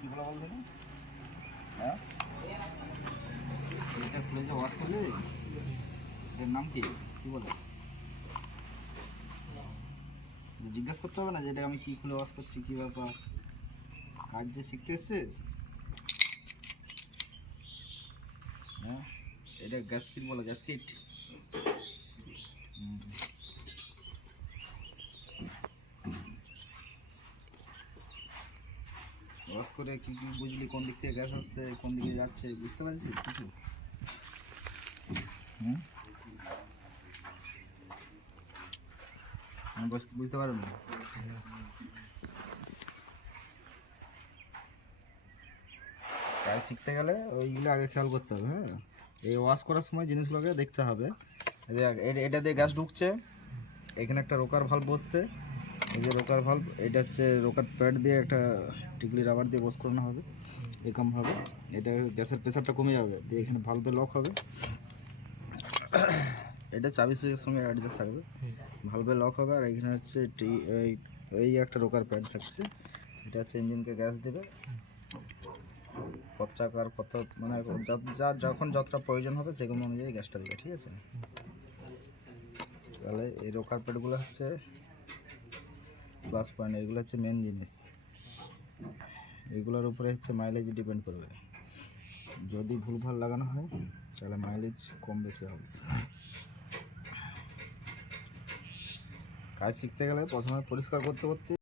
কী বলা বলবে না? হ্যাঁ, এটা খুলে যে ওয়াশ করলে এর নাম কি কী বলে? জিজ্ঞেস করতে হবে না যেটা আমি কী খুলে ওয়াশ করছি, কী ব্যাপার? কাজ যে শিখতে এসছিস। হ্যাঁ, এটা গ্যাস কিট বলে, গ্যাস কিট। ওয়াশ করে কী কী বুঝলি, কোন দিক থেকে গ্যাস আসছে, কোন দিকে যাচ্ছে, বুঝতে পারছিস কিছু? বুঝতে পারো না? কাজ শিখতে গেলে ওইগুলো আগে খেয়াল করতে হবে। হ্যাঁ, এই ওয়াশ করার সময় জিনিসগুলোকে দেখতে হবে। এটা দিয়ে গ্যাস ঢুকছে, এখানে একটা রোকার ভাল্ব বসছে, এই যে রোকার ভাল্ব, এটা হচ্ছে রোকার প্যাড দিয়ে একটা টিকলি রাবার দিয়ে বস করানো হবে এরকমভাবে। এটা গ্যাসের প্রেশারটা কমে যাবে, দিয়ে এখানে ভাল্বে লক হবে। এটা চাবি সুইচের সঙ্গে অ্যাডজাস্ট থাকবে, ভালভে লক হবে। আর এখানে হচ্ছে এই একটা রোকার প্যাড থাকছে, এটা হচ্ছে ইঞ্জিনকে গ্যাস দেবে। কত টাকার কত মানে যার যখন যতটা প্রয়োজন হবে সেগুলো অনুযায়ী গ্যাসটা দেবে, ঠিক আছে? তাহলে এই রোকার প্যাডগুলো হচ্ছে প্লাস পয়েন্ট, এগুলো হচ্ছে মেন জিনিস। এগুলোর উপরে হচ্ছে মাইলেজ ডিপেন্ড করবে। যদি ভুলভাল লাগানো হয় তাহলে মাইলেজ কম বেশি হবে। কাজ শিখতে গেলে প্রথমে পরিষ্কার করতে করতে